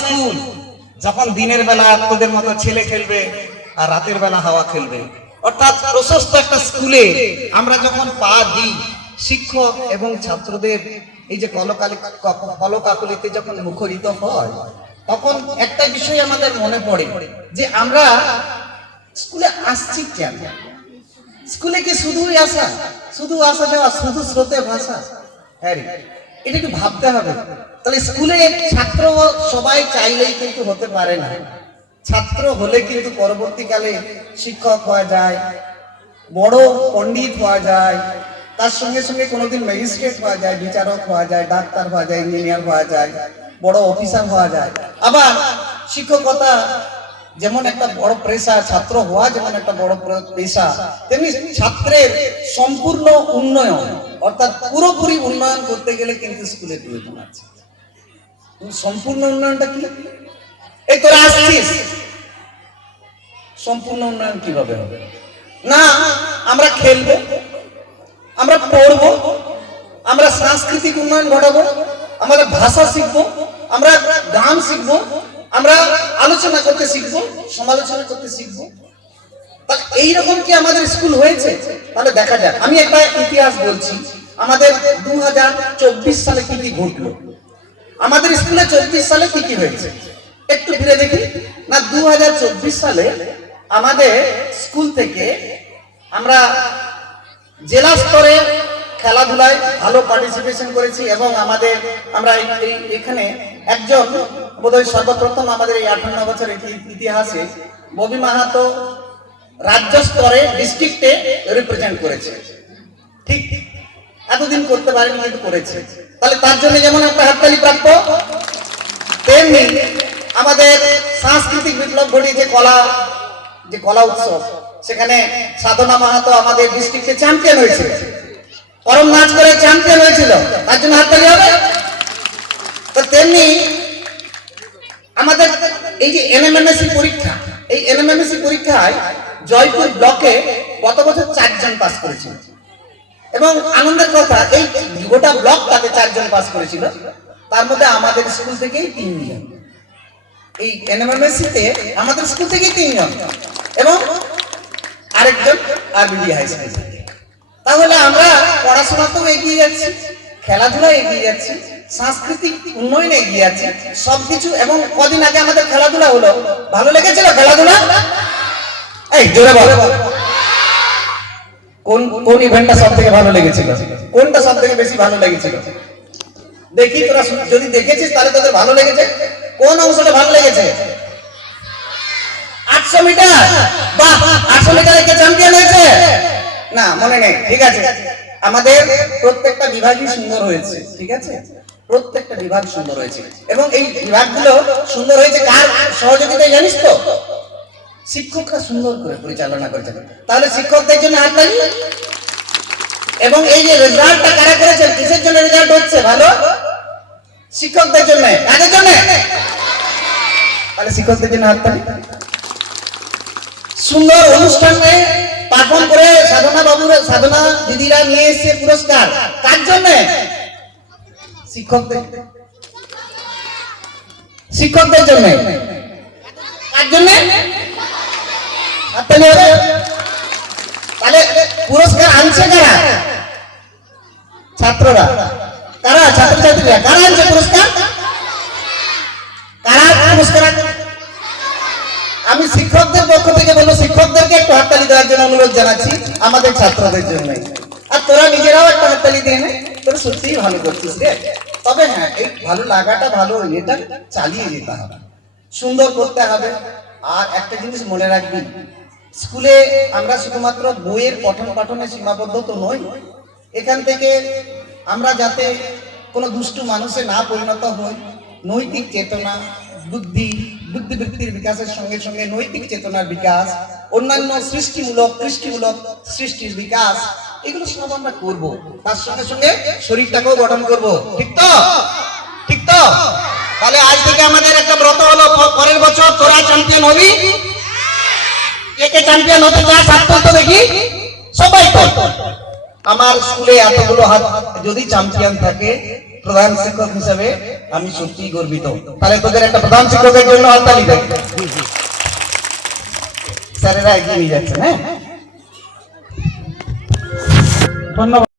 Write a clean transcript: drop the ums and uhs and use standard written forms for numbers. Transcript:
School, যখন দিনের বেলা তোদের মতো ছেলে খেলবে আর রাতের বেলা হাওয়া খেলবে। অর্থাৎ প্রশস্ত একটা স্কুলে আমরা যখন পা দিই, শিক্ষক এবং ছাত্রদের এই যে কলকাকলিতে যখন মুখরিত হয়, তখন একটা বিষয় আমাদের মনে পড়ে যে আমরা স্কুলে আসছি কেন? স্কুলে কি শুধুই আসা, শুধু আসা যাওয়া, শুধু স্রোতে ভাষা? হ্যাঁ, এটা একটু ভাবতে হবে। তাহলে স্কুলে ছাত্র সবাই চাইলেই কিন্তু হতে পারে না। ছাত্র হলে কিন্তু পরবর্তীকালে শিক্ষক হওয়া যায়, বড় পণ্ডিত হওয়া যায়, তার সঙ্গে সঙ্গে কোনোদিন ম্যাজিস্ট্রেট হওয়া যায়, বিচারক হওয়া যায়, ডাক্তার হওয়া যায়, ইঞ্জিনিয়ার হওয়া যায়, বড় অফিসার হওয়া যায়। আবার শিক্ষকতা যেমন একটা বড় পেশা, ছাত্র হওয়া যেমন একটা বড় পেশা, তেমনি ছাত্রের সম্পূর্ণ উন্নয়ন অর্থাৎ পুরোপুরি উন্নয়ন করতে গেলে কিন্তু স্কুলের প্রয়োজন আছে। সম্পূর্ণ উন্নয়নটা কি? এই তোরা আসছিস, সম্পূর্ণ উন্নয়ন কিভাবে হবে? না, আমরা খেলবো, আমরা পড়বো, আমরা সাংস্কৃতিক উন্নয়ন ঘটাবো, আমাদের ভাষা শিখবো, আমরা গান শিখবো, আমরা আলোচনা করতে শিখবো, সমালোচনা করতে শিখবো। তাহলে এইরকম কি আমাদের স্কুল হয়েছে? তাহলে দেখা যাক। আমি একটা ইতিহাস বলছি, আমাদের 2024 সালে কি কি ঘটলো, আমাদের স্কুলে 24 সালে কি কি হয়েছে একটু ফিরে দেখি না। 2024 সালে আমাদের স্কুল থেকে আমরা জেলা স্তরে খেলাধুলায় ভালো পার্টিসিপেশন করেছি এবং আমরা এখানে একজন বোধহয় সর্বপ্রথম আমাদের এই 58 বছরের ইতিহাসে ববি মাহাতো রাজ্য স্তরে ডিস্ট্রিক্টে রিপ্রেজেন্ট করেছে। ঠিক এতদিন করতে পারেনি কিন্তু করেছে। তাহলে তার জন্য যেমন একটা হাততালি প্রাপ্য, তেমনি আমাদের সাংস্কৃতিক বিপ্লব ঘটিয়েছে যে কলা উৎসব, সেখানে সাধনা মাহাতো আমাদের ডিস্ট্রিক্টে চ্যাম্পিয়ন হয়েছিল, করম নাচ করে চ্যাম্পিয়ন হয়েছিল, তার জন্য হাততালি হবে। তো তেমনি আমাদের এই যে এনএমএমএসসি পরীক্ষা, এই এনএমএমএসসি পরীক্ষায় জয়পুর ব্লকে গত বছর 4 জন পাস করেছিল এবং আনন্দের কথা এই গোটা ব্লক তাতে 4 জন পাস করেছিল, তার মধ্যে আমাদের স্কুল থেকেই 3 জন। এই এনএমএমএসসি তে আমাদের স্কুল থেকেই 3 জন এবং আরেকজন আরবিডি হাই স্কুল থেকে। তাহলে আমরা পড়াশোনাতেও এগিয়ে যাচ্ছি, খেলাধুলায় এগিয়ে যাচ্ছি, সাংস্কৃতিক উন্নয়নে এগিয়ে যাচ্ছি, সবকিছু। এবং কদিন আগে আমাদের খেলাধুলা হলো, ভালো লেগেছিল খেলাধুলা? এই জোরে বল, কোন ইভেন্টটা সব থেকে ভালো লেগেছিল? কোনটা সব থেকে বেশি ভালো লেগেছিল? দেখি তোরা যদি দেখেছিস তাহলে তোদের ভালো লেগেছে। কোন অংশটা ভালো লেগেছে? 800 মিটার। বাহ, 800 মিটারে কে চ্যাম্পিয়ন হয়েছে? না, মনে নেই। ঠিক আছে, আমাদের প্রত্যেকটা বিভাগই সুন্দর হয়েছে। ঠিক আছে, প্রত্যেকটা বিভাগ সুন্দর হয়েছে এবং এই বিভাগগুলো সুন্দর হয়েছে কার সহযোগিতায় জানিস তো? শিক্ষকরা সুন্দর করে পরিচালনা করেছেন। তাহলে শিক্ষকদের জন্য হাততালি। এবং এই যে রেজাল্টটা কারা করেছেন, কিসের জন্য রেজাল্ট হচ্ছে ভালো? শিক্ষকদের জন্য। কাদের জন্য? তাহলে শিক্ষকদের জন্য হাততালি। সুন্দর অনুষ্ঠানে পারফর্ম করে সাধনা দিদিরা নিয়ে এসেছে পুরস্কার। কার জন্য? শিক্ষকদের জন্য। কার জন্য? তাহলে পুরস্কার আনছে কারা? ছাত্ররা। কারা? ছাত্রছাত্রীরা। কারা আনছে পুরস্কার? কারা পুরস্কার? আমি শিক্ষকদের পক্ষ থেকে বলবো, শিক্ষকদেরকে একটু হাততালি দেওয়ার জন্য অনুরোধ জানাচ্ছি আমাদের ছাত্রদের জন্য। আর তোরা নিজেরাও একটা হাততালি দিয়ে নে, তোরা সত্যিই ভালো করছিস রে। তবে হ্যাঁ, এই ভালো লাগাটা ভালো, এটা চালিয়ে যেতে হবে, সুন্দর করতে হবে। আর একটা জিনিস মনে রাখবি, স্কুলে আমরা শুধুমাত্র বইয়ের পঠন পাঠনে সীমাবদ্ধ তো নই। এখান থেকে আমরা যাতে কোনো দুষ্টু মানুষে না পরিণত হই, নৈতিক চেতনা, বুদ্ধিবৃত্তির বিকাশের সঙ্গে সঙ্গে নৈতিক চেতনার বিকাশ, অন্যান্য সৃষ্টিমূলক সৃষ্টির বিকাশ, এগুলো সব আমরা করব। তার সঙ্গে সঙ্গে শরীরটাকেও গঠন করব। ঠিক তো? ঠিক তো? তাহলে আজ থেকে আমাদের একটা ব্রত হলো, পরের বছর তোরা চ্যাম্পিয়ন হবি। কে চ্যাম্পিয়ন হতে চায় হাত তুলতে দেখি। সবাই তো। আমার স্কুলে এতগুলো হাত যদি চ্যাম্পিয়ন থাকে, প্রধান শিক্ষক হিসেবে আমি সত্যি গর্বিত। তাহলে তোদের একটা প্রধান শিক্ষকের জন্য হাততালি দেয়। স্যারেরা এগিয়ে নিয়ে যাচ্ছে। হ্যাঁ, ধন্যবাদ।